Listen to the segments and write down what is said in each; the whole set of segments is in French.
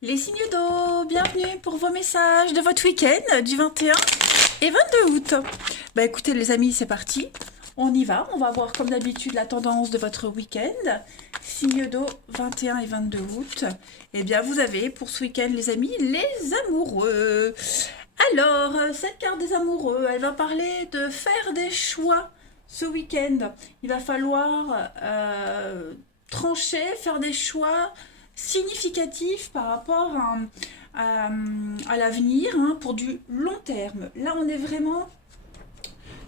Les signes d'eau, bienvenue pour vos messages de votre week-end du 21 et 22 août. Bah écoutez les amis, c'est parti. On y va, on va voir comme d'habitude la tendance de votre week-end. Signe d'eau 21 et 22 août. Eh bien vous avez pour ce week-end les amis, les amoureux. Alors, cette carte des amoureux, elle va parler de faire des choix ce week-end. Il va falloir trancher, faire des choix significatifs par rapport à l'avenir, hein, pour du long terme. Là, on est vraiment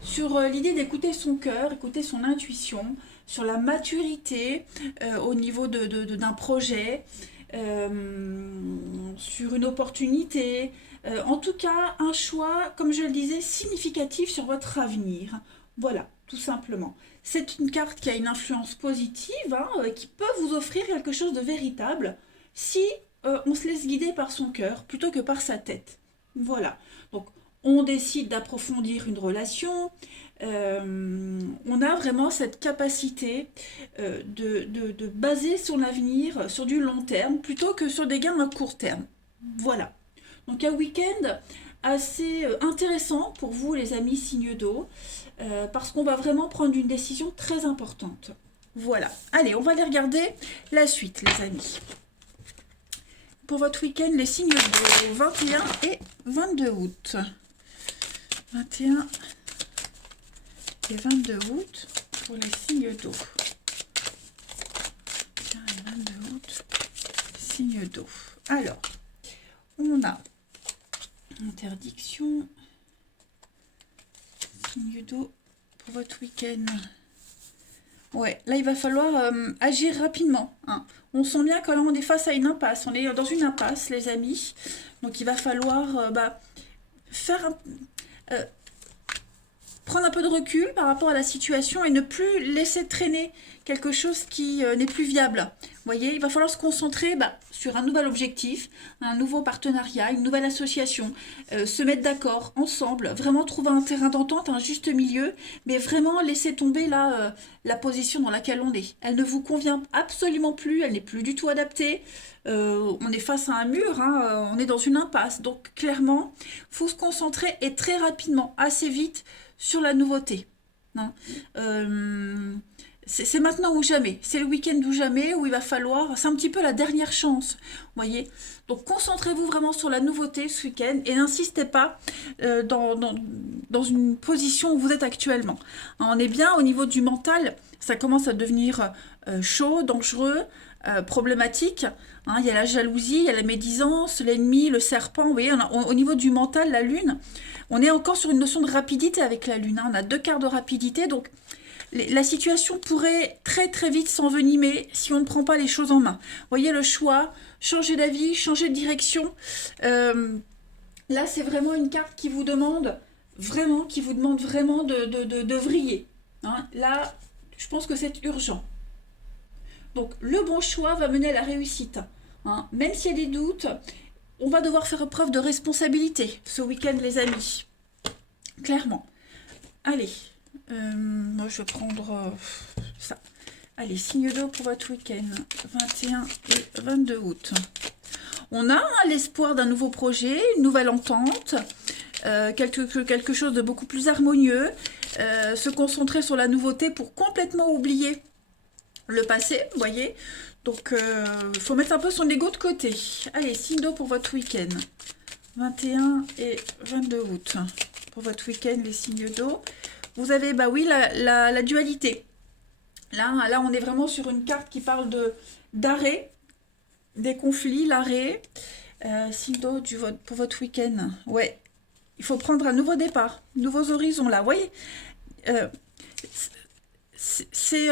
sur l'idée d'écouter son cœur, écouter son intuition, sur la maturité au niveau d'un projet, sur une opportunité. En tout cas, un choix, comme je le disais, significatif sur votre avenir. Voilà, tout simplement. C'est une carte qui a une influence positive, hein, qui peut vous offrir quelque chose de véritable si on se laisse guider par son cœur plutôt que par sa tête. Voilà. Donc, on décide d'approfondir une relation. On a vraiment cette capacité de baser son avenir sur du long terme plutôt que sur des gains à court terme. Voilà. Donc un week-end assez intéressant pour vous les amis signes d'eau, parce qu'on va vraiment prendre une décision très importante. Voilà. Allez, on va aller regarder la suite les amis. Pour votre week-end, les signes d'eau 21 et 22 août. 21 et 22 août pour les signes d'eau. 21 et 22 août, signes d'eau. Alors, on a interdiction, signe d'eau pour votre week-end. Ouais, là il va falloir agir rapidement, hein. On sent bien que là on est face à une impasse, on est dans une impasse les amis. Donc il va falloir faire euh, prendre un peu de recul par rapport à la situation et ne plus laisser traîner quelque chose qui n'est plus viable. Vous voyez, il va falloir se concentrer sur un nouvel objectif, un nouveau partenariat, une nouvelle association, se mettre d'accord ensemble, vraiment trouver un terrain d'entente, un juste milieu, mais vraiment laisser tomber la position dans laquelle on est. Elle ne vous convient absolument plus, elle n'est plus du tout adaptée. On est face à un mur, hein, on est dans une impasse. Donc clairement, il faut se concentrer et très rapidement, assez vite, sur la nouveauté. Hein. C'est maintenant ou jamais. C'est le week-end ou jamais où il va falloir. C'est un petit peu la dernière chance. Vous voyez. Donc concentrez-vous vraiment sur la nouveauté ce week-end et n'insistez pas dans une position où vous êtes actuellement. Hein, on est bien au niveau du mental. Ça commence à devenir chaud, dangereux, problématique. Hein, il y a la jalousie, il y a la médisance, l'ennemi, le serpent. Vous voyez, au niveau du mental, la lune, on est encore sur une notion de rapidité avec la lune. Hein, on a 2 quarts de rapidité. Donc la situation pourrait très très vite s'envenimer si on ne prend pas les choses en main. Vous voyez le choix, changer d'avis, changer de direction. Là, c'est vraiment une carte qui vous demande vraiment de vriller. Hein. Là, je pense que c'est urgent. Donc, le bon choix va mener à la réussite. Hein. Même s'il y a des doutes, on va devoir faire preuve de responsabilité ce week-end, les amis. Clairement. Allez, moi je vais prendre ça. Allez, signe d'eau pour votre week-end, 21 et 22 août. On a l'espoir d'un nouveau projet, une nouvelle entente, quelque chose de beaucoup plus harmonieux, se concentrer sur la nouveauté pour complètement oublier le passé, vous voyez. Donc, il faut mettre un peu son ego de côté. Allez, signe d'eau pour votre week-end, 21 et 22 août. Pour votre week-end, les signes d'eau. Vous avez, oui, la dualité. Là, on est vraiment sur une carte qui parle d'arrêt, des conflits, l'arrêt. Signe d'eau pour votre week-end. Ouais, il faut prendre un nouveau départ, nouveaux horizons, là. Vous voyez, c'est...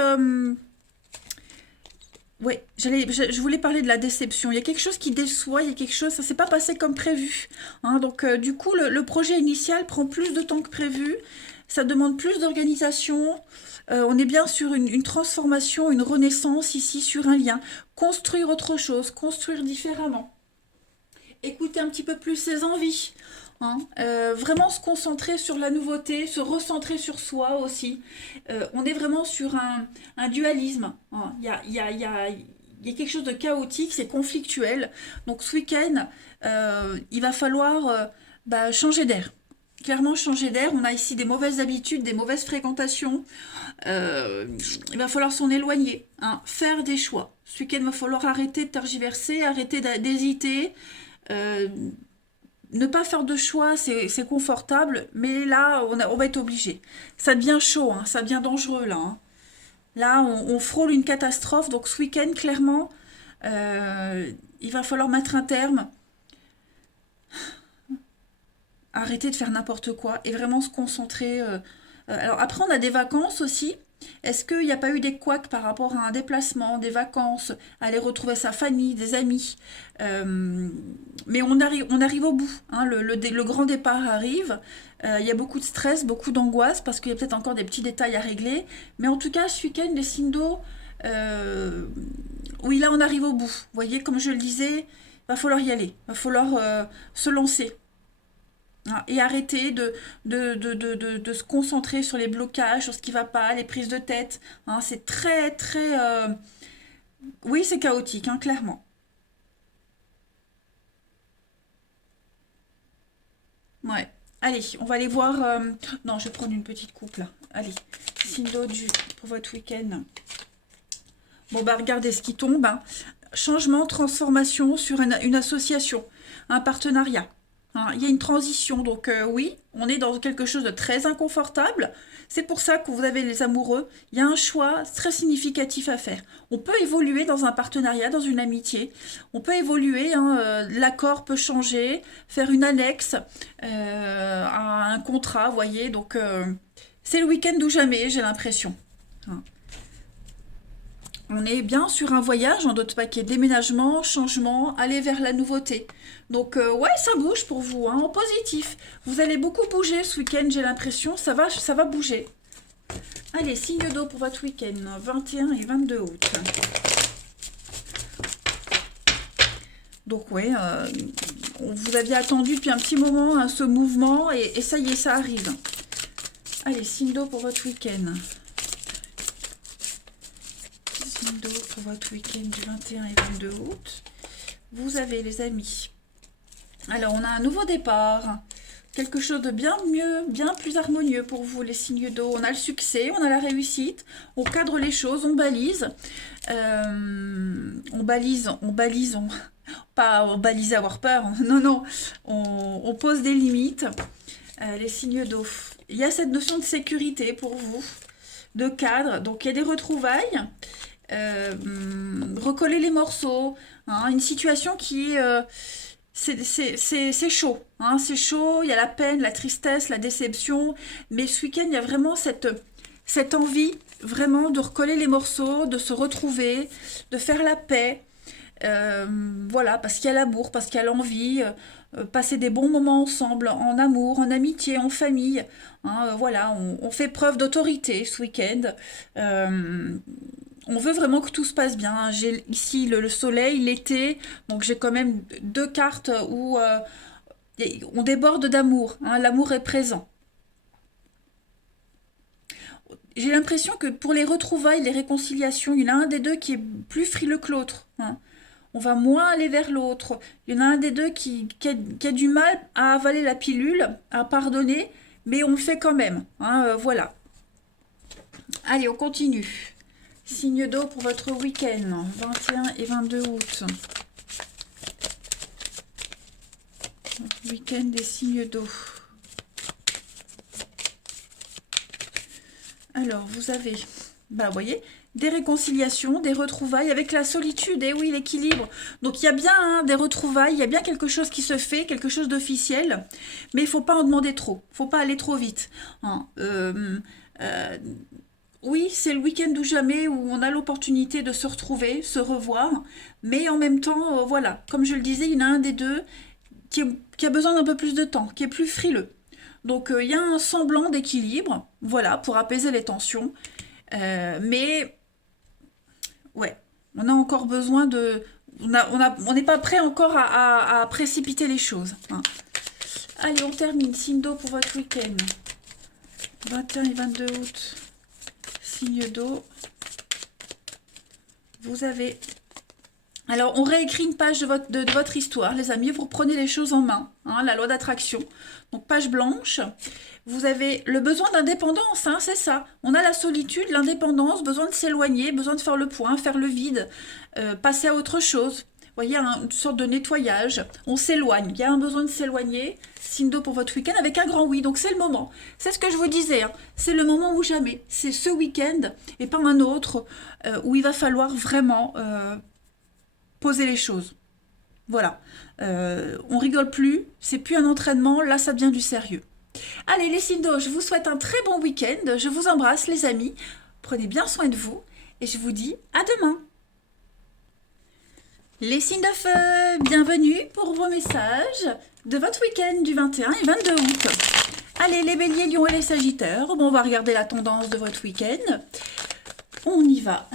ouais, je voulais parler de la déception. Il y a quelque chose qui déçoit, il y a quelque chose, ça s'est pas passé comme prévu. Hein. Donc, du coup, le projet initial prend plus de temps que prévu. Ça demande plus d'organisation. On est bien sur une transformation, une renaissance ici, sur un lien. Construire autre chose, construire différemment. Écouter un petit peu plus ses envies. Hein. Vraiment se concentrer sur la nouveauté, se recentrer sur soi aussi. On est vraiment sur un dualisme. Hein. Il y a il y a quelque chose de chaotique, c'est conflictuel. Donc ce week-end, il va falloir changer d'air. Clairement changer d'air. On a ici des mauvaises habitudes, des mauvaises fréquentations. Il va falloir s'en éloigner, hein, faire des choix. Ce week-end, il va falloir arrêter de tergiverser, arrêter d'hésiter. Euh, Ne pas faire de choix, c'est confortable, mais là, on va être obligé. Ça devient chaud, hein, ça devient dangereux, là. Hein. Là, on frôle une catastrophe, donc ce week-end, clairement, il va falloir mettre un terme, arrêter de faire n'importe quoi et vraiment se concentrer. Alors après, on a des vacances aussi. Est-ce qu'il n'y a pas eu des couacs par rapport à un déplacement, des vacances, aller retrouver sa famille, des amis. Mais on arrive au bout, hein, le grand départ arrive. Il y a beaucoup de stress, beaucoup d'angoisse parce qu'il y a peut-être encore des petits détails à régler. Mais en tout cas, ce week-end, les signes d'eau, oui, là, on arrive au bout. Vous voyez, comme je le disais, il va falloir y aller, il va falloir se lancer. Hein, et arrêter de se concentrer sur les blocages, sur ce qui ne va pas, les prises de tête. Hein, c'est très, très... Oui, c'est chaotique, hein, clairement. Ouais. Allez, on va aller voir... Non, je vais prendre une petite coupe, là. Allez, signe d'eau pour votre week-end. Bon, bah, regardez ce qui tombe. Hein. Changement, transformation sur une association, un partenariat. Hein, il y a une transition, donc oui, on est dans quelque chose de très inconfortable. C'est pour ça que vous avez les amoureux. Il y a un choix très significatif à faire. On peut évoluer dans un partenariat, dans une amitié. On peut évoluer, hein, l'accord peut changer, faire une annexe à un contrat, vous voyez. Donc c'est le week-end ou jamais, j'ai l'impression. Hein. On est bien sur un voyage, en d'autres paquets, déménagement, changement, aller vers la nouveauté. Donc ouais, ça bouge pour vous, hein, en positif. Vous allez beaucoup bouger ce week-end, j'ai l'impression, ça va bouger. Allez, signe d'eau pour votre week-end, 21 et 22 août. Donc ouais, vous aviez attendu depuis un petit moment hein, ce mouvement et ça y est, ça arrive. Allez, signe d'eau pour votre week-end. Signe d'eau pour votre week-end du 21 et 22 août. Vous avez les amis. Alors, on a un nouveau départ. Quelque chose de bien mieux, bien plus harmonieux pour vous, les signes d'eau. On a le succès, on a la réussite, on cadre les choses, on balise. Pas on balise avoir peur. Non, non. On pose des limites. Les signes d'eau. Il y a cette notion de sécurité pour vous, de cadre. Donc, il y a des retrouvailles. Recoller les morceaux. Hein, une situation qui c'est chaud, hein, c'est chaud, il y a la peine, la tristesse, la déception, mais ce week-end, il y a vraiment cette envie, vraiment, de recoller les morceaux, de se retrouver, de faire la paix, voilà, parce qu'il y a l'amour, parce qu'il y a l'envie, passer des bons moments ensemble, en amour, en amitié, en famille, hein, voilà, on fait preuve d'autorité ce week-end, on veut vraiment que tout se passe bien. J'ai ici le soleil, l'été, donc j'ai quand même deux cartes où on déborde d'amour. Hein, l'amour est présent. J'ai l'impression que pour les retrouvailles, les réconciliations, il y en a un des deux qui est plus frileux que l'autre. Hein. On va moins aller vers l'autre. Il y en a un des deux qui a du mal à avaler la pilule, à pardonner, mais on le fait quand même. Hein, voilà. Allez, on continue. Signe d'eau pour votre week-end, 21 et 22 août. Week-end des signes d'eau. Alors, vous avez, vous voyez, des réconciliations, des retrouvailles avec la solitude, et oui, l'équilibre. Donc, il y a bien hein, des retrouvailles, il y a bien quelque chose qui se fait, quelque chose d'officiel, mais il ne faut pas en demander trop, il ne faut pas aller trop vite. Hein. Oui, c'est le week-end ou jamais où on a l'opportunité de se retrouver, se revoir, mais en même temps, voilà, comme je le disais, il y en a un des deux qui a besoin d'un peu plus de temps, qui est plus frileux. Donc il y a un semblant d'équilibre, voilà, pour apaiser les tensions, mais ouais, on a encore besoin de... On n'est pas prêt encore à précipiter les choses. Hein. Allez, on termine. Signe d'eau pour votre week-end. 21 et 22 août. Signe d'eau. Vous avez Alors, on réécrit une page de votre histoire, les amis. Vous reprenez les choses en main, hein, la loi d'attraction. Donc, page blanche. Vous avez le besoin d'indépendance, hein, c'est ça. On a la solitude, l'indépendance, besoin de s'éloigner, besoin de faire le point, faire le vide, passer à autre chose. Vous voyez, une sorte de nettoyage. On s'éloigne. Il y a un besoin de s'éloigner. Signe d'eau pour votre week-end avec un grand oui. Donc, c'est le moment. C'est ce que je vous disais. Hein. C'est le moment ou jamais. C'est ce week-end et pas un autre où il va falloir vraiment poser les choses. Voilà. On rigole plus, c'est plus un entraînement, là ça devient du sérieux. Allez les signes d'eau, je vous souhaite un très bon week-end, je vous embrasse les amis, prenez bien soin de vous et je vous dis à demain. Les signes de feu, bienvenue pour vos messages de votre week-end du 21 et 22 août. Allez les béliers, lions et les sagittaires, bon, on va regarder la tendance de votre week-end. On y va.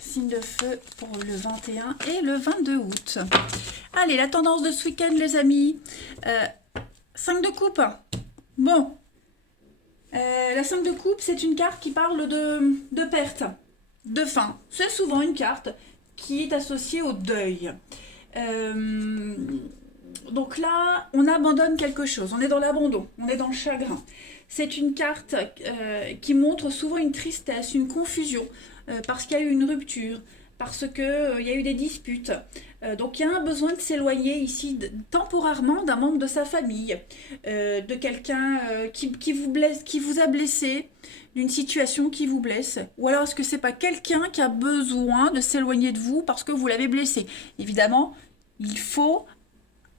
Signe de feu pour le 21 et le 22 août. Allez, la tendance de ce week-end, les amis. 5 de coupe. Bon. La 5 de coupe, c'est une carte qui parle de perte, de fin. C'est souvent une carte qui est associée au deuil. Donc là, on abandonne quelque chose. On est dans l'abandon, on est dans le chagrin. C'est une carte qui montre souvent une tristesse, une confusion. Parce qu'il y a eu une rupture, parce qu'il y a eu des disputes. Donc il y a un besoin de s'éloigner ici temporairement d'un membre de sa famille, de quelqu'un qui vous blesse, qui vous a blessé, d'une situation qui vous blesse. Ou alors est-ce que c'est pas quelqu'un qui a besoin de s'éloigner de vous parce que vous l'avez blessé? Évidemment, il faut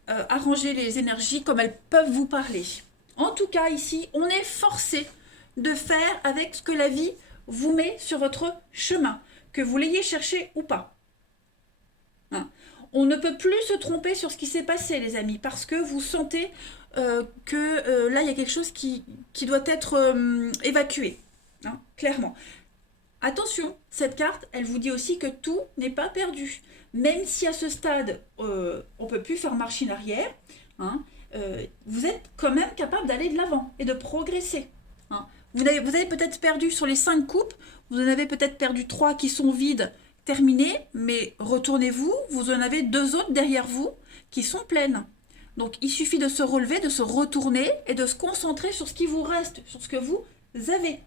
arranger les énergies comme elles peuvent vous parler. En tout cas, ici, on est forcé de faire avec ce que la vie vous met sur votre chemin, que vous l'ayez cherché ou pas. Hein. On ne peut plus se tromper sur ce qui s'est passé, les amis, parce que vous sentez que là, il y a quelque chose qui doit être évacué, hein, clairement. Attention, cette carte, elle vous dit aussi que tout n'est pas perdu. Même si à ce stade, on ne peut plus faire marche en arrière, hein, vous êtes quand même capable d'aller de l'avant et de progresser. Hein. Vous avez peut-être perdu sur les 5 coupes, vous en avez peut-être perdu 3 qui sont vides, terminées, mais retournez-vous, vous en avez 2 autres derrière vous qui sont pleines. Donc il suffit de se relever, de se retourner et de se concentrer sur ce qui vous reste, sur ce que vous avez.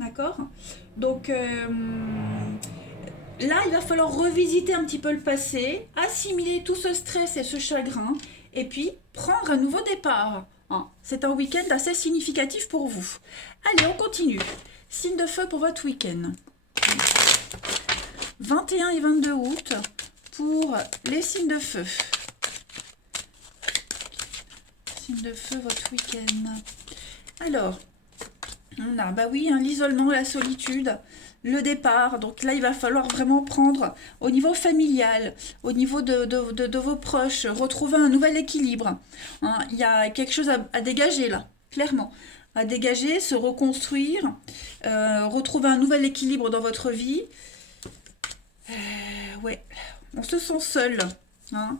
D'accord? Donc là, il va falloir revisiter un petit peu le passé, assimiler tout ce stress et ce chagrin, et puis prendre un nouveau départ. C'est un week-end assez significatif pour vous. Allez, on continue. Signe de feu pour votre week-end. 21 et 22 août pour les signes de feu. Signe de feu, votre week-end. Alors, on a, bah oui, hein, l'isolement, la solitude, le départ. Donc là, il va falloir vraiment prendre au niveau familial, au niveau de vos proches, retrouver un nouvel équilibre. Hein, il y a quelque chose à dégager là, clairement. À dégager, se reconstruire, retrouver un nouvel équilibre dans votre vie. Ouais, on se sent seul. Hein.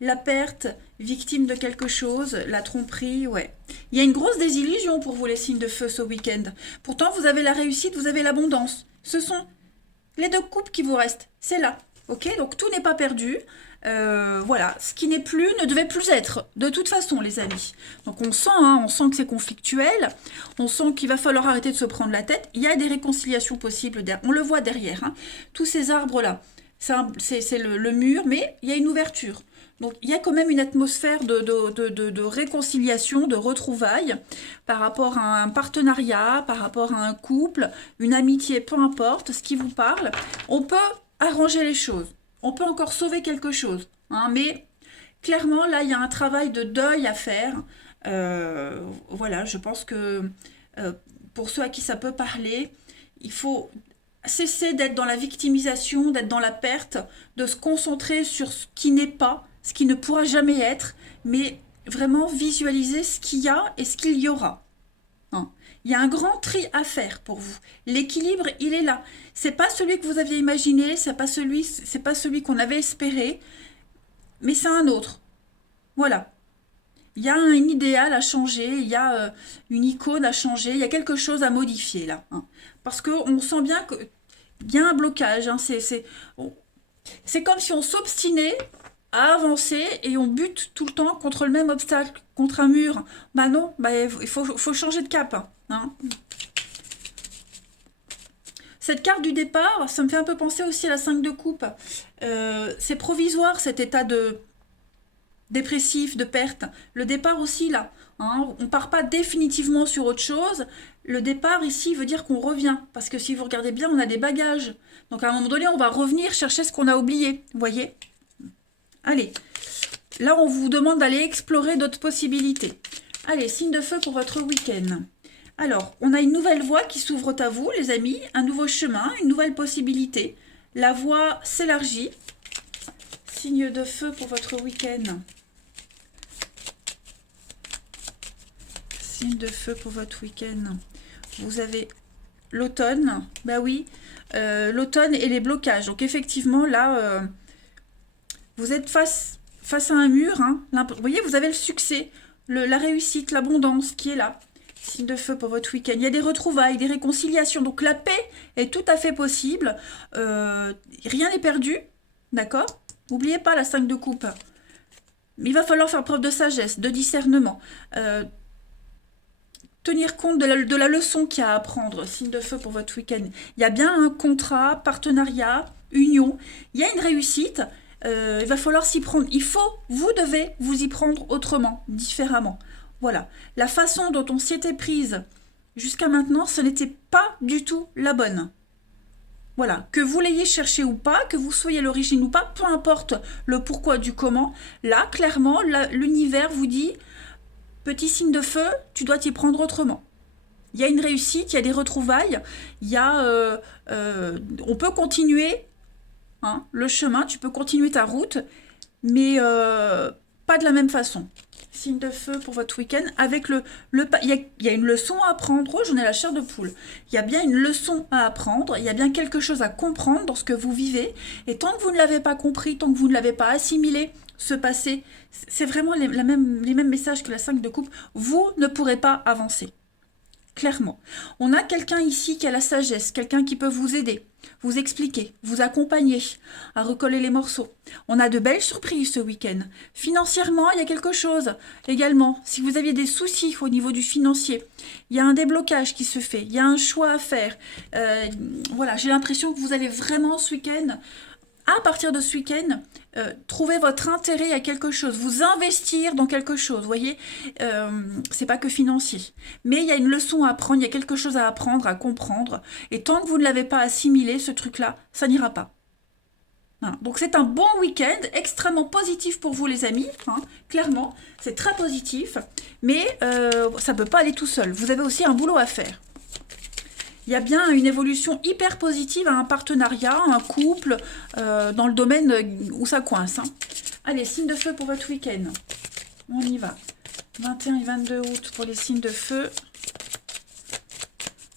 La perte, victime de quelque chose, la tromperie, ouais. Il y a une grosse désillusion pour vous les signes de feu ce week-end. Pourtant, vous avez la réussite, vous avez l'abondance. Ce sont les 2 coupes qui vous restent. C'est là, ok? Donc tout n'est pas perdu. Voilà, ce qui n'est plus ne devait plus être, de toute façon, les amis. Donc on sent que c'est conflictuel, on sent qu'il va falloir arrêter de se prendre la tête. Il y a des réconciliations possibles, on le voit derrière. Hein. Tous ces arbres-là, c'est le mur, mais il y a une ouverture. Donc il y a quand même une atmosphère de réconciliation, de retrouvailles par rapport à un partenariat, par rapport à un couple, une amitié, peu importe ce qui vous parle. On peut arranger les choses, on peut encore sauver quelque chose, hein, mais clairement là il y a un travail de deuil à faire. Voilà, je pense que pour ceux à qui ça peut parler, il faut cesser d'être dans la victimisation, d'être dans la perte, de se concentrer sur ce qui n'est pas, ce qui ne pourra jamais être, mais vraiment visualiser ce qu'il y a et ce qu'il y aura. Hein. Il y a un grand tri à faire pour vous. L'équilibre, il est là. C'est pas celui que vous aviez imaginé, c'est pas celui qu'on avait espéré, mais c'est un autre. Voilà. Il y a un idéal à changer, il y a une icône à changer, il y a quelque chose à modifier là. Hein. Parce qu'on sent bien qu'il y a un blocage. Hein, C'est comme si on s'obstinait à avancer et on bute tout le temps contre le même obstacle, contre un mur. Bah non, bah, faut changer de cap. Hein. Cette carte du départ, ça me fait un peu penser aussi à la 5 de coupe. C'est provisoire cet état de dépressif, de perte. Le départ aussi là. Hein, on part pas définitivement sur autre chose. Le départ ici veut dire qu'on revient. Parce que si vous regardez bien, on a des bagages. Donc à un moment donné, on va revenir chercher ce qu'on a oublié. Vous voyez? Allez, là on vous demande d'aller explorer d'autres possibilités. Allez, signe de feu pour votre week-end. Alors, on a une nouvelle voie qui s'ouvre à vous, les amis, un nouveau chemin, une nouvelle possibilité. La voie s'élargit. Signe de feu pour votre week-end. Signe de feu pour votre week-end. Vous avez l'automne, bah oui, l'automne et les blocages. Donc effectivement, là, vous êtes face à un mur. Hein. Vous voyez, vous avez le succès, la réussite, l'abondance qui est là. Signe de feu pour votre week-end. Il y a des retrouvailles, des réconciliations. Donc la paix est tout à fait possible. Rien n'est perdu. D'accord? N'oubliez pas la 5 de coupe. Il va falloir faire preuve de sagesse, de discernement. Tenir compte de la leçon qu'il y a à apprendre. Signe de feu pour votre week-end. Il y a bien un contrat, partenariat, union. Il y a une réussite. Il va falloir s'y prendre. Vous devez vous y prendre autrement, différemment. Voilà. La façon dont on s'y était prise jusqu'à maintenant, ce n'était pas du tout la bonne. Voilà. Que vous l'ayez cherché ou pas, que vous soyez à l'origine ou pas, peu importe le pourquoi du comment, là, clairement, l'univers vous dit, petit signe de feu, tu dois t'y prendre autrement. Il y a une réussite, il y a des retrouvailles, on peut continuer le chemin, tu peux continuer ta route, mais pas de la même façon. Signe de feu pour votre week-end avec il y a une leçon à apprendre. Oh, j'en ai la chair de poule. Il y a bien une leçon à apprendre, il y a bien quelque chose à comprendre dans ce que vous vivez. Et tant que vous ne l'avez pas compris, tant que vous ne l'avez pas assimilé, ce passé, c'est vraiment les mêmes messages que la 5 de coupe. Vous ne pourrez pas avancer. Clairement. On a quelqu'un ici qui a la sagesse, quelqu'un qui peut vous aider, vous expliquer, vous accompagner à recoller les morceaux. On a de belles surprises ce week-end. Financièrement, il y a quelque chose également. Si vous aviez des soucis au niveau du financier, il y a un déblocage qui se fait, il y a un choix à faire. Voilà, j'ai l'impression que vous allez vraiment ce week-end, à partir de ce week-end, trouver votre intérêt à quelque chose, vous investir dans quelque chose, vous voyez, c'est pas que financier. Mais il y a une leçon à apprendre, il y a quelque chose à apprendre, à comprendre, et tant que vous ne l'avez pas assimilé, ce truc-là, ça n'ira pas. Voilà. Donc c'est un bon week-end, extrêmement positif pour vous les amis, clairement, c'est très positif, mais ça ne peut pas aller tout seul, vous avez aussi un boulot à faire. Il y a bien une évolution hyper positive à un partenariat, un couple, dans le domaine où ça coince. Allez, signe de feu pour votre week-end. On y va. 21 et 22 août pour les signes de feu.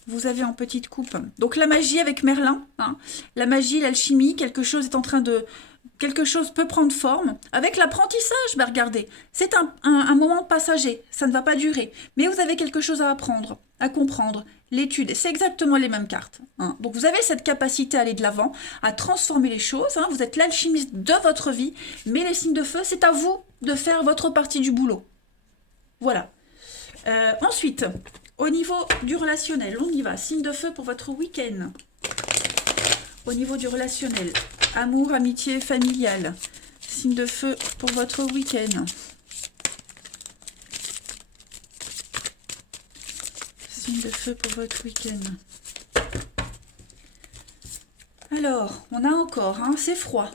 Vous avez en petite coupe. Donc la magie avec Merlin. La magie, l'alchimie, quelque chose est en train de... Quelque chose peut prendre forme. Avec l'apprentissage, regardez, c'est un moment passager, ça ne va pas durer. Mais vous avez quelque chose à apprendre, à comprendre. L'étude, c'est exactement les mêmes cartes. Donc vous avez cette capacité à aller de l'avant, à transformer les choses. Vous êtes l'alchimiste de votre vie, mais les signes de feu, c'est à vous de faire votre partie du boulot. Voilà. Ensuite, au niveau du relationnel, on y va. Signe de feu pour votre week-end. Au niveau du relationnel, amour, amitié, familial. Signe de feu pour votre week-end. Signe de feu pour votre week-end. Alors, on a encore, c'est froid,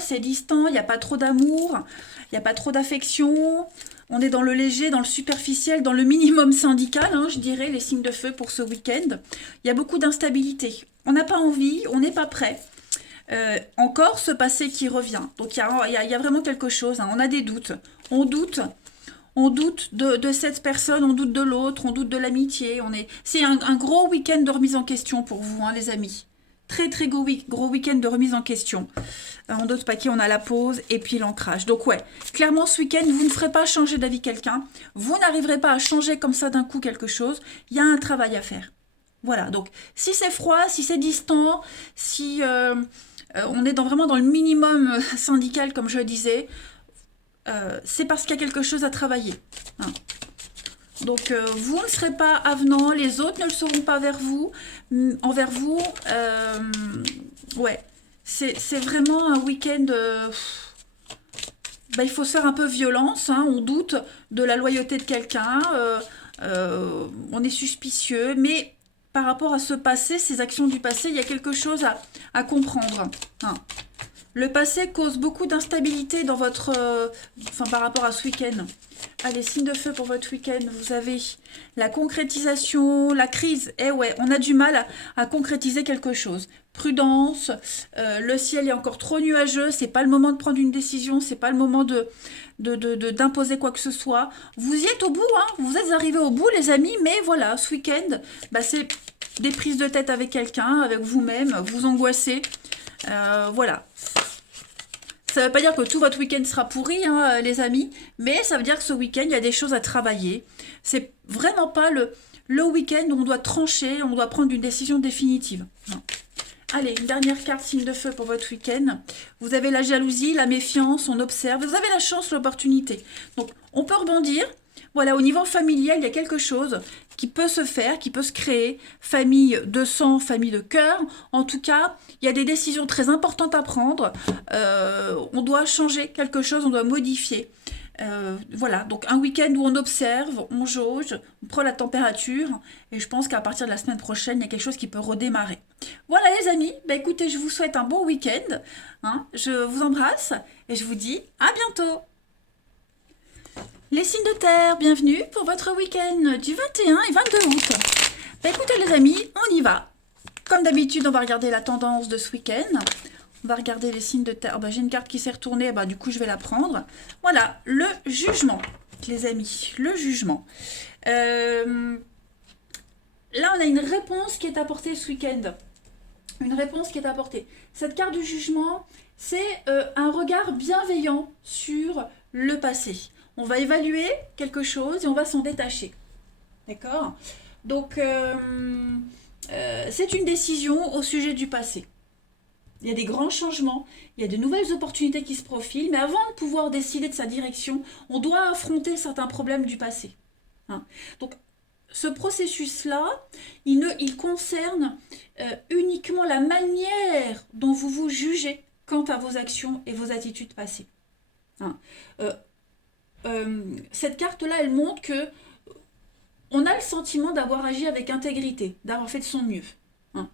c'est distant, il n'y a pas trop d'amour, il n'y a pas trop d'affection. On est dans le léger, dans le superficiel, dans le minimum syndical, je dirais, les signes de feu pour ce week-end. Il y a beaucoup d'instabilité. On n'a pas envie, on n'est pas prêt. Encore ce passé qui revient. Donc il y a vraiment quelque chose. On a des doutes. On doute de cette personne, on doute de l'autre, on doute de l'amitié. C'est un gros week-end de remise en question pour vous, les amis. Très très gros week-end de remise en question. En d'autres paquets, on a la pause et puis l'ancrage. Donc ouais, clairement ce week-end, vous ne ferez pas changer d'avis quelqu'un. Vous n'arriverez pas à changer comme ça d'un coup quelque chose. Il y a un travail à faire. Voilà, donc si c'est froid, si c'est distant, si on est vraiment dans le minimum syndical, comme je le disais. C'est parce qu'il y a quelque chose à travailler. Hein. Donc, vous ne serez pas avenant, les autres ne le seront pas envers vous. Ouais, c'est vraiment un week-end... il faut se faire un peu violence, hein, on doute de la loyauté de quelqu'un, on est suspicieux, mais par rapport à ce passé, ces actions du passé, il y a quelque chose à comprendre. Hein. Le passé cause beaucoup d'instabilité dans votre... par rapport à ce week-end. Allez, signe de feu pour votre week-end. Vous avez la concrétisation, la crise. Eh ouais, on a du mal à concrétiser quelque chose. Prudence, le ciel est encore trop nuageux, c'est pas le moment de prendre une décision, c'est pas le moment d'imposer quoi que ce soit. Vous y êtes au bout, hein, vous êtes arrivés au bout les amis, mais voilà, ce week-end, c'est des prises de tête avec quelqu'un, avec vous-même, vous angoissez. Voilà. Ça ne veut pas dire que tout votre week-end sera pourri, hein, les amis, mais ça veut dire que ce week-end, il y a des choses à travailler. C'est vraiment pas le week-end où on doit trancher, on doit prendre une décision définitive. Non. Allez, une dernière carte signe de feu pour votre week-end. Vous avez la jalousie, la méfiance, on observe. Vous avez la chance, l'opportunité. Donc, on peut rebondir. Voilà, au niveau familial, il y a quelque chose qui peut se faire, qui peut se créer. Famille de sang, famille de cœur. En tout cas, il y a des décisions très importantes à prendre. On doit changer quelque chose, on doit modifier. Voilà, donc un week-end où on observe, on jauge, on prend la température. Et je pense qu'à partir de la semaine prochaine, il y a quelque chose qui peut redémarrer. Voilà les amis, écoutez, je vous souhaite un bon week-end. Hein, je vous embrasse et je vous dis à bientôt. Les signes de terre, bienvenue pour votre week-end du 21 et 22 août. Écoutez les amis, on y va. Comme d'habitude, on va regarder la tendance de ce week-end. On va regarder les signes de terre. J'ai une carte qui s'est retournée, du coup je vais la prendre. Voilà, le jugement, les amis, le jugement. Là, on a une réponse qui est apportée ce week-end. Une réponse qui est apportée. Cette carte du jugement, c'est un regard bienveillant sur le passé. On va évaluer quelque chose et on va s'en détacher. D'accord ? Donc, c'est une décision au sujet du passé. Il y a des grands changements, il y a de nouvelles opportunités qui se profilent, mais avant de pouvoir décider de sa direction, on doit affronter certains problèmes du passé. Hein ? Donc, ce processus-là, il concerne uniquement la manière dont vous vous jugez quant à vos actions et vos attitudes passées. Hein ? Cette carte-là, elle montre que on a le sentiment d'avoir agi avec intégrité, d'avoir fait de son mieux. Hein.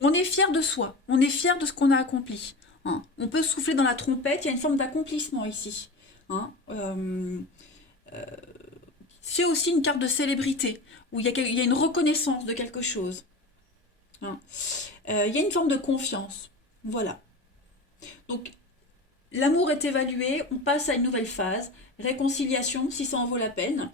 On est fier de soi, on est fier de ce qu'on a accompli. Hein. On peut souffler dans la trompette, il y a une forme d'accomplissement ici. Hein. C'est aussi une carte de célébrité, où il y a une reconnaissance de quelque chose. Hein. Il y a une forme de confiance. Voilà. Donc, l'amour est évalué, on passe à une nouvelle phase, réconciliation si ça en vaut la peine.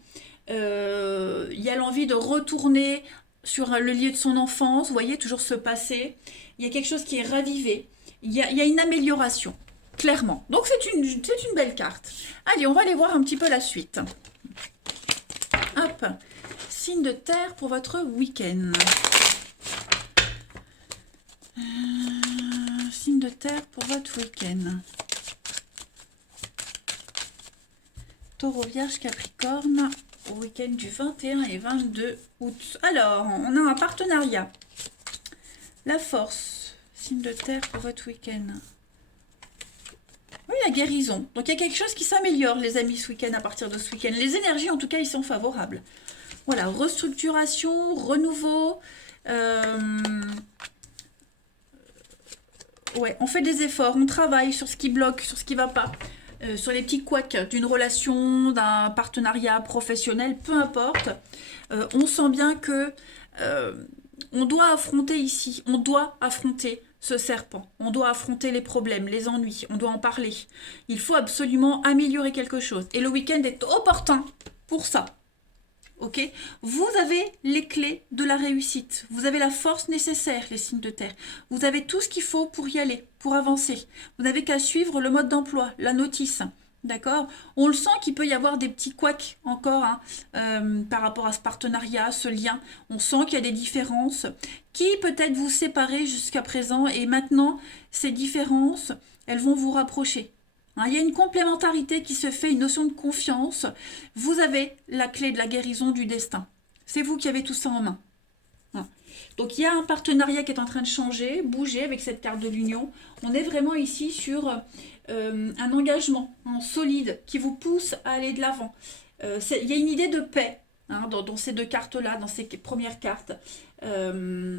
Il y a l'envie de retourner sur le lieu de son enfance, vous voyez, toujours ce passé. Il y a quelque chose qui est ravivé, il y a une amélioration, clairement. Donc c'est une belle carte. Allez, on va aller voir un petit peu la suite. Hop, signe de terre pour votre week-end. Signe de terre pour votre week-end. Taureau, Vierge, Capricorne, au week-end du 21 et 22 août. Alors, on a un partenariat. La force, signe de terre pour votre week-end. Oui, la guérison. Donc, il y a quelque chose qui s'améliore, les amis, ce week-end, à partir de ce week-end. Les énergies, en tout cas, ils sont favorables. Voilà, restructuration, renouveau. Ouais, on fait des efforts, on travaille sur ce qui bloque, sur ce qui ne va pas. Sur les petits couacs d'une relation, d'un partenariat professionnel, peu importe, on sent bien que on doit affronter ici, on doit affronter ce serpent, on doit affronter les problèmes, les ennuis, on doit en parler. Il faut absolument améliorer quelque chose. Et le week-end est opportun pour ça. Ok ? Vous avez les clés de la réussite. Vous avez la force nécessaire, les signes de terre. Vous avez tout ce qu'il faut pour y aller, pour avancer. Vous n'avez qu'à suivre le mode d'emploi, la notice. D'accord? On le sent qu'il peut y avoir des petits couacs encore hein, par rapport à ce partenariat, ce lien. On sent qu'il y a des différences qui peut-être vous séparaient jusqu'à présent et maintenant, ces différences, elles vont vous rapprocher. Hein, il y a une complémentarité qui se fait, une notion de confiance. Vous avez la clé de la guérison du destin. C'est vous qui avez tout ça en main. Hein. Donc il y a un partenariat qui est en train de changer, bouger avec cette carte de l'union. On est vraiment ici sur un engagement solide qui vous pousse à aller de l'avant. Il y a une idée de paix hein, dans ces deux cartes-là, dans ces premières cartes. Le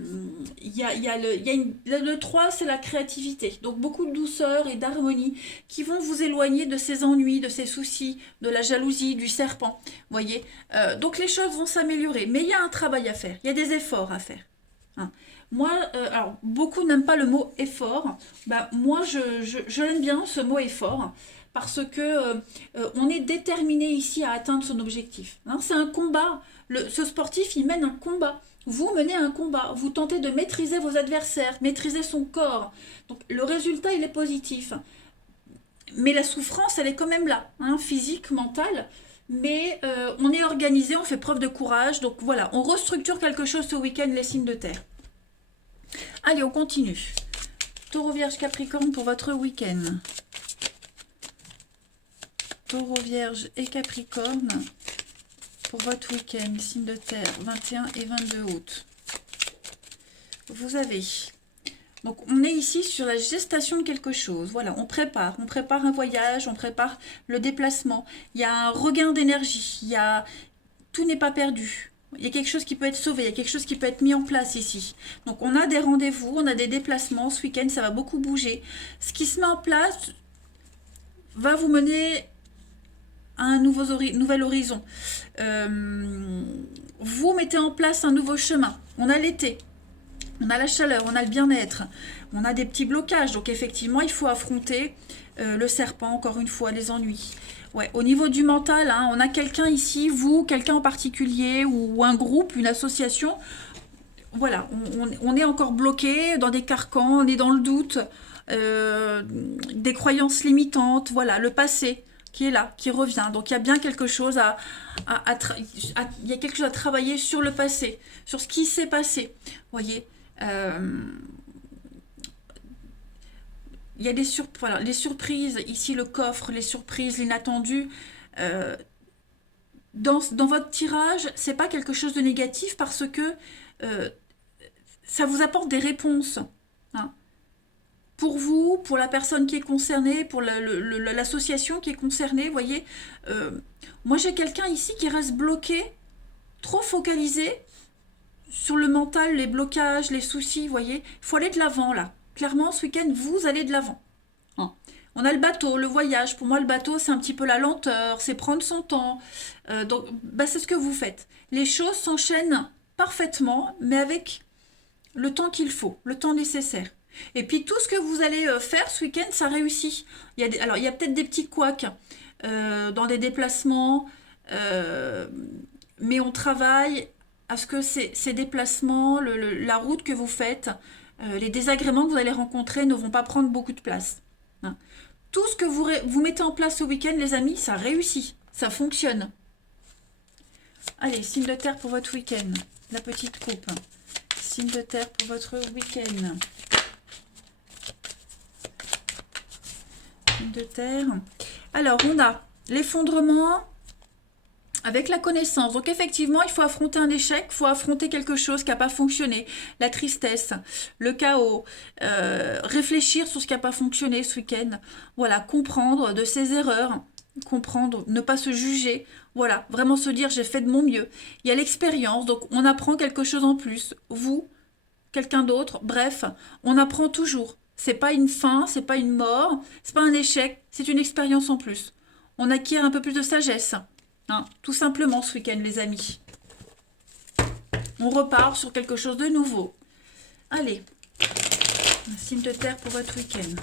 3, c'est la créativité. Donc beaucoup de douceur et d'harmonie qui vont vous éloigner de ces ennuis, de ces soucis, de la jalousie, du serpent. Voyez donc les choses vont s'améliorer. Mais il y a un travail à faire, il y a des efforts à faire. Hein. Moi, alors beaucoup n'aiment pas le mot effort. Bah, moi, je l'aime bien ce mot effort parce que on est déterminé ici à atteindre son objectif. Hein, c'est un combat. Ce sportif, il mène un combat. Vous menez un combat. Vous tentez de maîtriser vos adversaires, maîtriser son corps. Donc le résultat, il est positif. Mais la souffrance, elle est quand même là, hein, physique, mentale. Mais on est organisé, on fait preuve de courage. Donc voilà, on restructure quelque chose ce week-end, les signes de terre. Allez, on continue. Taureau, Vierge, Capricorne pour votre week-end. Taureau, Vierge et Capricorne pour votre week-end. Signe de terre, 21 et 22 août. Vous avez... Donc, on est ici sur la gestation de quelque chose. Voilà, on prépare un voyage, on prépare le déplacement. Il y a un regain d'énergie. Tout n'est pas perdu. Il y a quelque chose qui peut être sauvé, il y a quelque chose qui peut être mis en place ici. Donc on a des rendez-vous, on a des déplacements. Ce week-end, ça va beaucoup bouger. Ce qui se met en place va vous mener à un nouvel horizon. Vous mettez en place un nouveau chemin. On a l'été, on a la chaleur, on a le bien-être, on a des petits blocages. Donc effectivement, il faut affronter le serpent, encore une fois, les ennuis. Ouais, au niveau du mental, hein, on a quelqu'un ici, vous, quelqu'un en particulier, ou un groupe, une association. Voilà, on est encore bloqué dans des carcans, on est dans le doute, des croyances limitantes, voilà, le passé qui est là, qui revient. Donc il y a bien quelque chose il y a quelque chose à travailler sur le passé, sur ce qui s'est passé. Voyez, il y a voilà, les surprises, ici le coffre, les surprises, l'inattendu. Dans votre tirage, c'est pas quelque chose de négatif parce que ça vous apporte des réponses. Hein. Pour vous, pour la personne qui est concernée, pour l'association qui est concernée, vous voyez, moi j'ai quelqu'un ici qui reste bloqué, trop focalisé sur le mental, les blocages, les soucis, vous voyez. Il faut aller de l'avant là. Clairement, ce week-end, vous allez de l'avant. Hein. On a le bateau, le voyage. Pour moi, le bateau, c'est un petit peu la lenteur, c'est prendre son temps. Donc, bah, c'est ce que vous faites. Les choses s'enchaînent parfaitement, mais avec le temps qu'il faut, le temps nécessaire. Et puis, tout ce que vous allez faire ce week-end, ça réussit. Alors, il y a peut-être des petits couacs dans des déplacements, mais on travaille à ce que ces déplacements, la route que vous faites, les désagréments que vous allez rencontrer ne vont pas prendre beaucoup de place. Hein. Tout ce que vous mettez en place ce week-end, les amis, ça réussit, ça fonctionne. Allez, signe de terre pour votre week-end, la petite coupe. Signe de terre pour votre week-end. Signe de terre. Alors, on a l'effondrement avec la connaissance. Donc effectivement, il faut affronter un échec, il faut affronter quelque chose qui n'a pas fonctionné, la tristesse, le chaos, réfléchir sur ce qui n'a pas fonctionné ce week-end, voilà, comprendre de ses erreurs, comprendre, ne pas se juger, voilà, vraiment se dire j'ai fait de mon mieux. Il y a l'expérience, donc on apprend quelque chose en plus, vous, quelqu'un d'autre, bref, on apprend toujours. C'est pas une fin, c'est pas une mort, c'est pas un échec, c'est une expérience en plus. On acquiert un peu plus de sagesse. Hein, tout simplement ce week-end, les amis. On repart sur quelque chose de nouveau. Allez, un signe de terre pour votre week-end.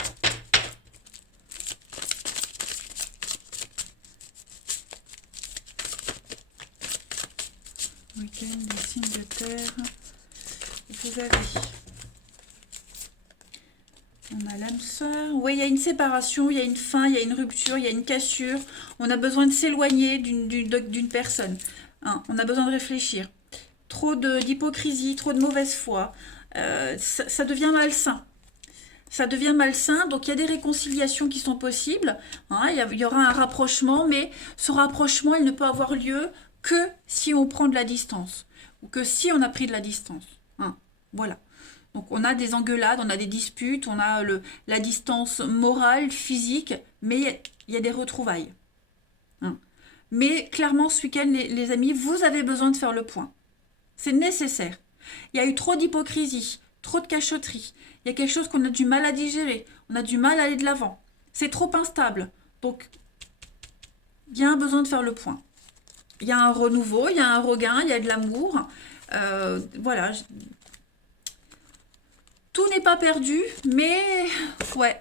Week-end, des signes de terre. Vous avez On a l'âme sœur. Oui, il y a une séparation, il y a une fin, il y a une rupture, il y a une cassure. On a besoin de s'éloigner d'une personne. Hein, on a besoin de réfléchir. Trop d'hypocrisie, trop de mauvaise foi. Ça devient malsain. Ça devient malsain, donc il y a des réconciliations qui sont possibles. Hein, il y aura un rapprochement, mais ce rapprochement, il ne peut avoir lieu que si on prend de la distance. Ou que si on a pris de la distance. Hein, voilà. Donc on a des engueulades, on a des disputes, on a la distance morale, physique, mais il y a des retrouvailles. Hein. Mais clairement, ce week-end, les amis, vous avez besoin de faire le point. C'est nécessaire. Il y a eu trop d'hypocrisie, trop de cachotterie. Il y a quelque chose qu'on a du mal à digérer. On a du mal à aller de l'avant. C'est trop instable. Donc, il y a un besoin de faire le point. Il y a un renouveau, il y a un regain, il y a de l'amour. Voilà. Tout n'est pas perdu, mais ouais.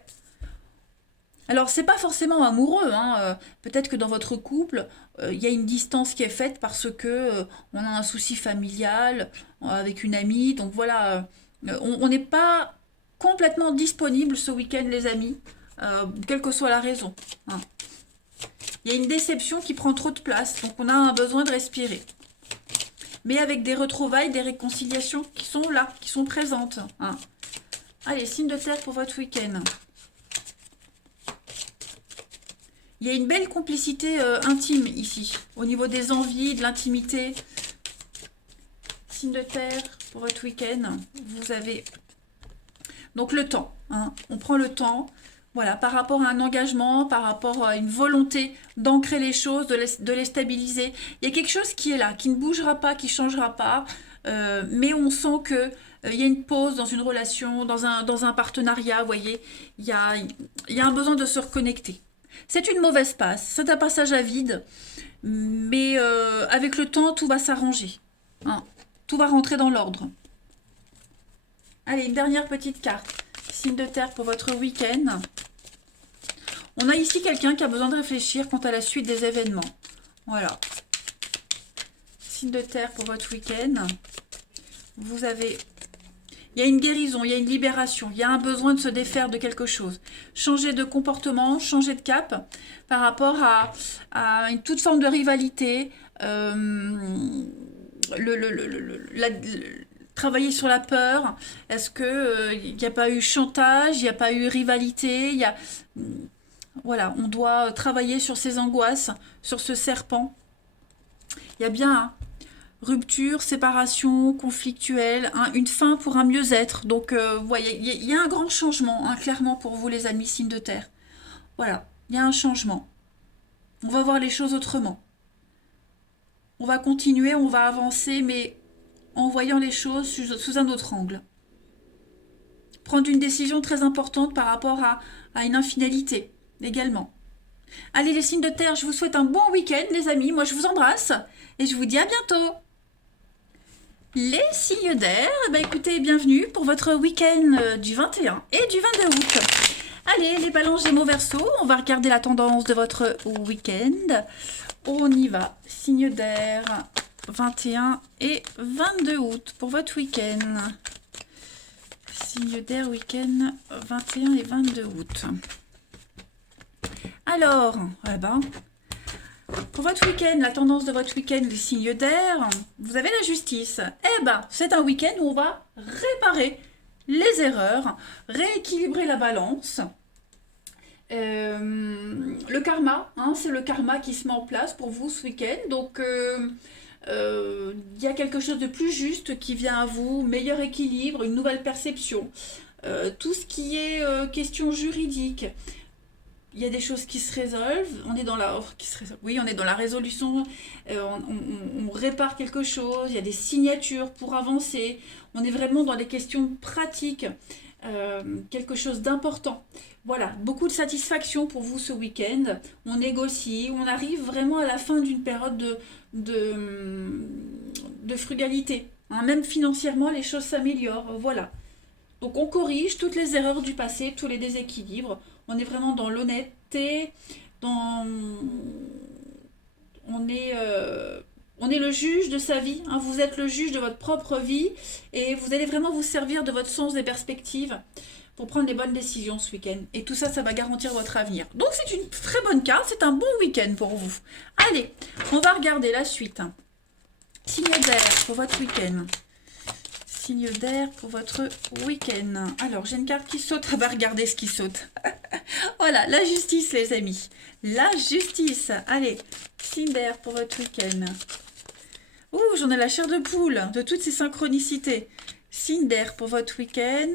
Alors, c'est pas forcément amoureux. Hein. Peut-être que dans votre couple, il y a une distance qui est faite parce que on a un souci familial avec une amie. Donc voilà, on n'est pas complètement disponible ce week-end, les amis, quelle que soit la raison. Hein. Il y a une déception qui prend trop de place, donc on a un besoin de respirer. Mais avec des retrouvailles, des réconciliations qui sont là, qui sont présentes. Hein. Allez, signe de terre pour votre week-end. Il y a une belle complicité intime ici, au niveau des envies, de l'intimité. Signe de terre pour votre week-end. Vous avez donc le temps. Hein. On prend le temps, voilà, par rapport à un engagement, par rapport à une volonté d'ancrer les choses, de les stabiliser. Il y a quelque chose qui est là, qui ne bougera pas, qui ne changera pas, mais on sent que il y a une pause dans une relation, dans un partenariat, vous voyez. Il y a un besoin de se reconnecter. C'est une mauvaise passe, c'est un passage à vide, mais avec le temps, tout va s'arranger. Hein. Tout va rentrer dans l'ordre. Allez, une dernière petite carte. Signe de terre pour votre week-end. On a ici quelqu'un qui a besoin de réfléchir quant à la suite des événements. Voilà. Signe de terre pour votre week-end. Vous avez... Il y a une guérison, il y a une libération, il y a un besoin de se défaire de quelque chose. Changer de comportement, changer de cap par rapport à une toute forme de rivalité. Travailler sur la peur. Est-ce que il n'y a pas eu chantage, il n'y a pas eu rivalité, voilà, on doit travailler sur ces angoisses, sur ce serpent. Il y a bien... Hein, rupture, séparation, conflictuelle, hein, une fin pour un mieux-être. Donc, vous voyez, il y a un grand changement, hein, clairement, pour vous, les amis, signes de terre. Voilà, il y a un changement. On va voir les choses autrement. On va continuer, on va avancer, mais en voyant les choses sous un autre angle. Prendre une décision très importante par rapport à une infidélité, également. Allez, les signes de terre, je vous souhaite un bon week-end, les amis. Moi, je vous embrasse et je vous dis à bientôt. Les signes d'air, écoutez, bienvenue pour votre week-end du 21 et du 22 août. Allez, les balances Gémeaux Verseau, on va regarder la tendance de votre week-end. On y va, signe d'air, 21 et 22 août pour votre week-end. Signe d'air, week-end, 21 et 22 août. Alors, pour votre week-end, la tendance de votre week-end, les signes d'air, vous avez la justice. C'est un week-end où on va réparer les erreurs, rééquilibrer la balance. Le karma, hein, c'est le karma qui se met en place pour vous ce week-end. Donc, il y a quelque chose de plus juste qui vient à vous, meilleur équilibre, une nouvelle perception. Tout ce qui est question juridique. Il y a des choses qui se résolvent, on est dans la résolution, on répare quelque chose, il y a des signatures pour avancer, on est vraiment dans les questions pratiques, quelque chose d'important. Voilà, beaucoup de satisfaction pour vous ce week-end, on négocie, on arrive vraiment à la fin d'une période de frugalité. Hein, même financièrement, les choses s'améliorent, voilà. Donc on corrige toutes les erreurs du passé, tous les déséquilibres. On est vraiment dans l'honnêteté, on est le juge de sa vie, hein, vous êtes le juge de votre propre vie et vous allez vraiment vous servir de votre sens des perspectives. pour prendre les bonnes décisions ce week-end. Et tout ça, ça va garantir votre avenir. Donc c'est une très bonne carte, c'est un bon week-end pour vous. Allez, on va regarder la suite. Signe d'air pour votre week-end. Signe d'air pour votre week-end. Alors, j'ai une carte qui saute. Ah bah, regardez ce qui saute. Voilà, la justice, les amis. La justice. Allez, signe d'air pour votre week-end. Ouh, j'en ai la chair de poule de toutes ces synchronicités. Signe d'air pour votre week-end.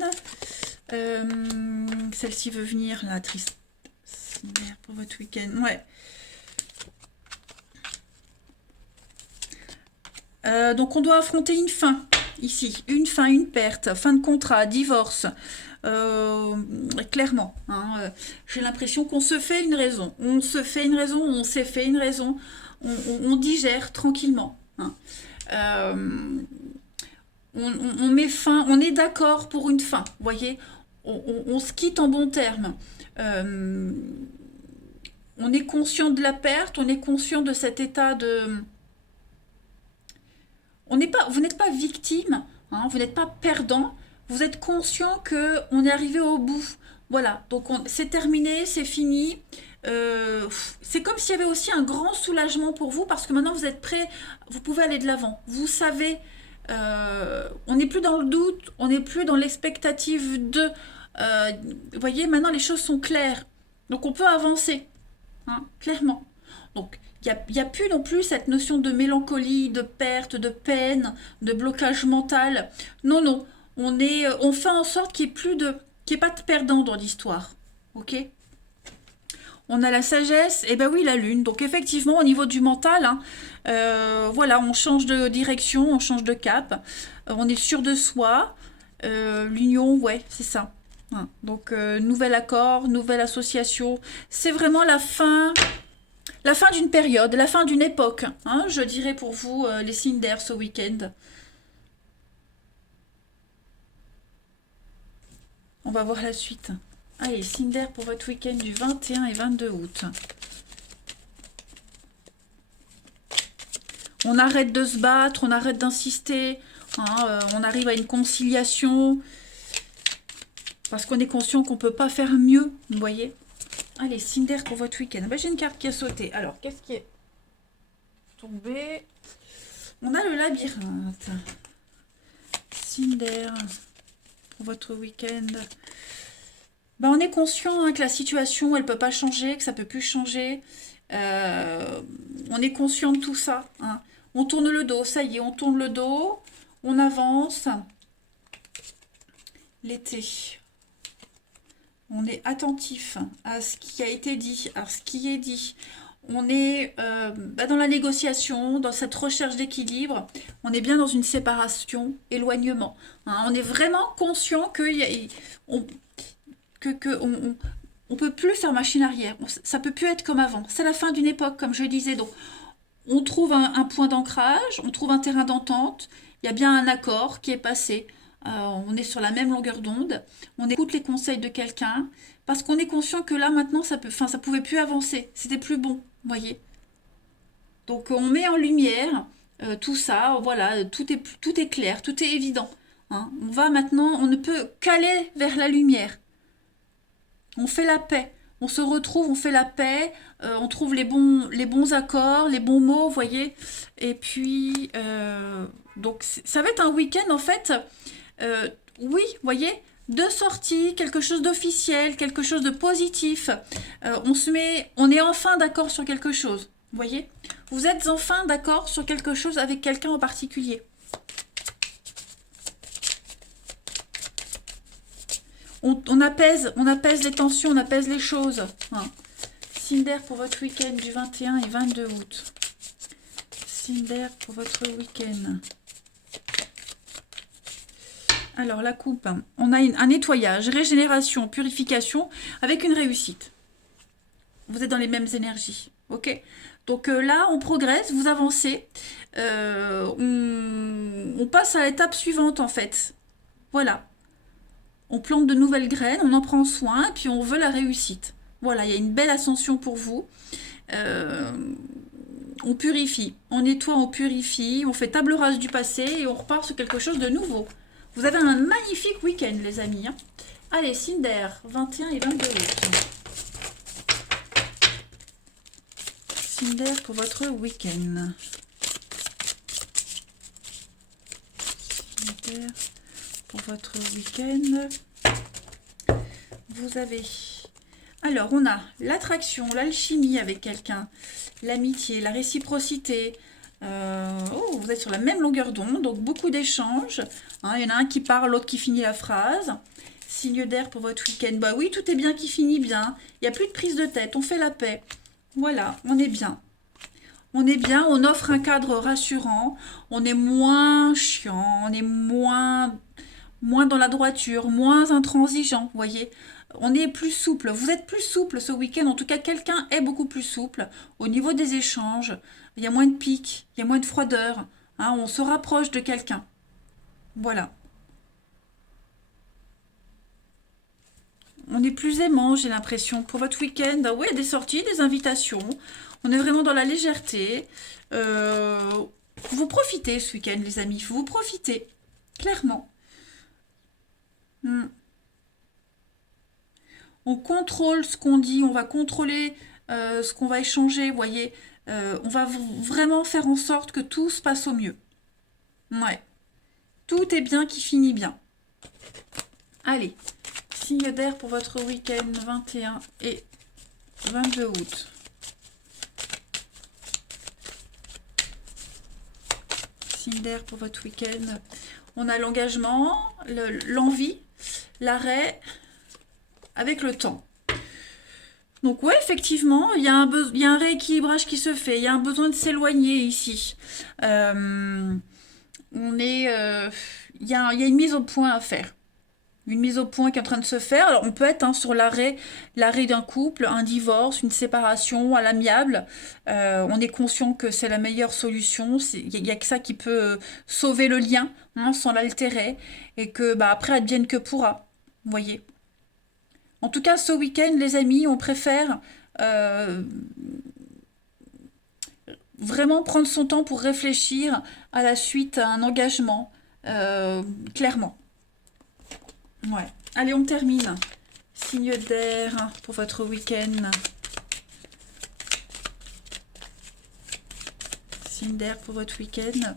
Celle-ci veut venir, la triste. Signe d'air pour votre week-end. Ouais. Donc, on doit affronter une fin. Ici, une fin, une perte, fin de contrat, divorce, clairement. Hein, j'ai l'impression qu'on se fait une raison. On se fait une raison, on s'est fait une raison. On digère tranquillement. Hein. On met fin, on est d'accord pour une fin. Vous voyez, on se quitte en bons termes. On est conscient de la perte, on est conscient de cet état de... vous n'êtes pas victime, hein, vous n'êtes pas perdant, vous êtes conscient qu'on est arrivé au bout. Voilà, donc c'est terminé, c'est fini. C'est comme s'il y avait aussi un grand soulagement pour vous parce que maintenant vous êtes prêt, vous pouvez aller de l'avant. Vous savez, on n'est plus dans le doute, on n'est plus dans l'expectative de... vous voyez, maintenant les choses sont claires. Donc on peut avancer, hein, clairement. Donc, il n'y a plus non plus cette notion de mélancolie, de perte, de peine, de blocage mental. Non, non. On fait en sorte qu'il n'y ait pas de perdant dans l'histoire. Ok? On a la sagesse, et ben oui, la lune. Donc effectivement, au niveau du mental, hein, voilà, on change de direction, on change de cap. On est sûr de soi. L'union, ouais, c'est ça. Hein. Donc, nouvel accord, nouvelle association. C'est vraiment la fin... La fin d'une période, la fin d'une époque, hein, je dirais pour vous, les signes d'air ce week-end. On va voir la suite. Allez, signes d'air pour votre week-end du 21 et 22 août. On arrête de se battre, on arrête d'insister, hein, on arrive à une conciliation, parce qu'on est conscient qu'on ne peut pas faire mieux, vous voyez. Allez, signe d'air pour votre week-end. Ben, j'ai une carte qui a sauté. Alors, qu'est-ce qui est tombé? On a le labyrinthe. Signe d'air pour votre week-end. Ben, on est conscient hein, que la situation, elle ne peut pas changer, que ça ne peut plus changer. On est conscient de tout ça. Hein. On tourne le dos, ça y est, on tourne le dos. On avance. L'été. On est attentif à ce qui a été dit, à ce qui est dit. On est dans la négociation, dans cette recherche d'équilibre. On est bien dans une séparation, éloignement. Hein, on est vraiment conscient qu'on ne peut plus faire machine arrière. Ça ne peut plus être comme avant. C'est la fin d'une époque, comme je disais. Donc, on trouve un point d'ancrage, on trouve un terrain d'entente. Il y a bien un accord qui est passé. On est sur la même longueur d'onde, on écoute les conseils de quelqu'un, parce qu'on est conscient que là, maintenant, ça pouvait plus avancer, c'était plus bon, vous voyez. Donc, on met en lumière tout ça, voilà, tout est clair, tout est évident. Hein. On va maintenant, on ne peut qu'aller vers la lumière. On fait la paix, on se retrouve, on fait la paix, on trouve les bons accords, les bons mots, vous voyez. Et puis, donc, ça va être un week-end, en fait... oui, vous voyez, de sortie, quelque chose d'officiel, quelque chose de positif. On est enfin d'accord sur quelque chose. Vous voyez, vous êtes enfin d'accord sur quelque chose avec quelqu'un en particulier. On apaise les tensions, on apaise les choses. Hein. Signe d'air pour votre week-end du 21 et 22 août. Signe d'air pour votre week-end. Alors, la coupe, on a un nettoyage, régénération, purification, avec une réussite. Vous êtes dans les mêmes énergies, ok? Donc là, on progresse, vous avancez. On passe à l'étape suivante, en fait. Voilà. On plante de nouvelles graines, on en prend soin, et puis on veut la réussite. Voilà, il y a une belle ascension pour vous. On purifie, on nettoie, on purifie, on fait table rase du passé, et on repart sur quelque chose de nouveau. Vous avez un magnifique week-end, les amis. Hein. Allez, Cinder, 21 et 22 août. Cinder pour votre week-end. Cinder pour votre week-end. Vous avez... Alors, on a l'attraction, l'alchimie avec quelqu'un, l'amitié, la réciprocité. Oh, vous êtes sur la même longueur d'onde, donc beaucoup d'échanges. Hein, il y en a un qui parle, l'autre qui finit la phrase. Signe d'air pour votre week-end. Bah oui, tout est bien qui finit bien. Il n'y a plus de prise de tête, on fait la paix. Voilà, on est bien. On est bien, on offre un cadre rassurant. On est moins chiant, on est moins dans la droiture, moins intransigeant, vous voyez. On est plus souple. Vous êtes plus souple ce week-end. En tout cas, quelqu'un est beaucoup plus souple. Au niveau des échanges, il y a moins de piques, il y a moins de froideur. Hein, on se rapproche de quelqu'un. Voilà. On est plus aimant, j'ai l'impression. Pour votre week-end, oui, il y a des sorties, des invitations. On est vraiment dans la légèreté. Vous profitez ce week-end, les amis. Vous profitez, clairement. Hmm. On contrôle ce qu'on dit, on va contrôler ce qu'on va échanger, vous voyez. On va vraiment faire en sorte que tout se passe au mieux. Ouais. Tout est bien qui finit bien. Allez, signe d'air pour votre week-end 21 et 22 août. Signe d'air pour votre week-end. On a l'engagement, l'envie, l'arrêt avec le temps. Donc ouais, effectivement, il y a un rééquilibrage qui se fait. Il y a un besoin de s'éloigner ici. Il y a une mise au point à faire. Une mise au point qui est en train de se faire. Alors, on peut être sur l'arrêt d'un couple, un divorce, une séparation à l'amiable. On est conscient que c'est la meilleure solution. Il n'y a que ça qui peut sauver le lien, hein, sans l'altérer. Et que après, advienne que pourra. Vous voyez. En tout cas, ce week-end, les amis, on préfère vraiment prendre son temps pour réfléchir à la suite, à un engagement, clairement. Ouais. Allez, on termine. Signe d'air pour votre week-end. Signe d'air pour votre week-end.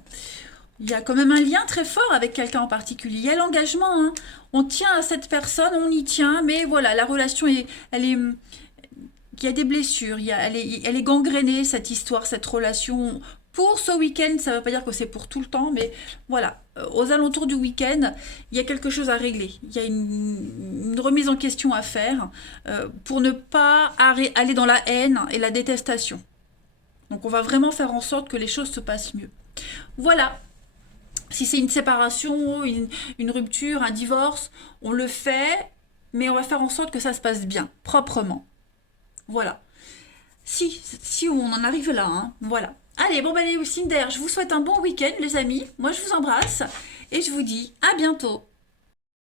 Il y a quand même un lien très fort avec quelqu'un en particulier. Il y a l'engagement. Hein. On tient à cette personne, on y tient, mais voilà, la relation, il y a des blessures. Elle est gangrénée, cette histoire, cette relation. Pour ce week-end, ça ne veut pas dire que c'est pour tout le temps, mais voilà, aux alentours du week-end, il y a quelque chose à régler. Il y a une remise en question à faire pour ne pas aller dans la haine et la détestation. Donc on va vraiment faire en sorte que les choses se passent mieux. Voilà. Si c'est une séparation, une rupture, un divorce, on le fait, mais on va faire en sorte que ça se passe bien, proprement. Voilà. Si on en arrive là, hein, voilà. Allez, bon, allez, Cinder, je vous souhaite un bon week-end, les amis. Moi, je vous embrasse et je vous dis à bientôt.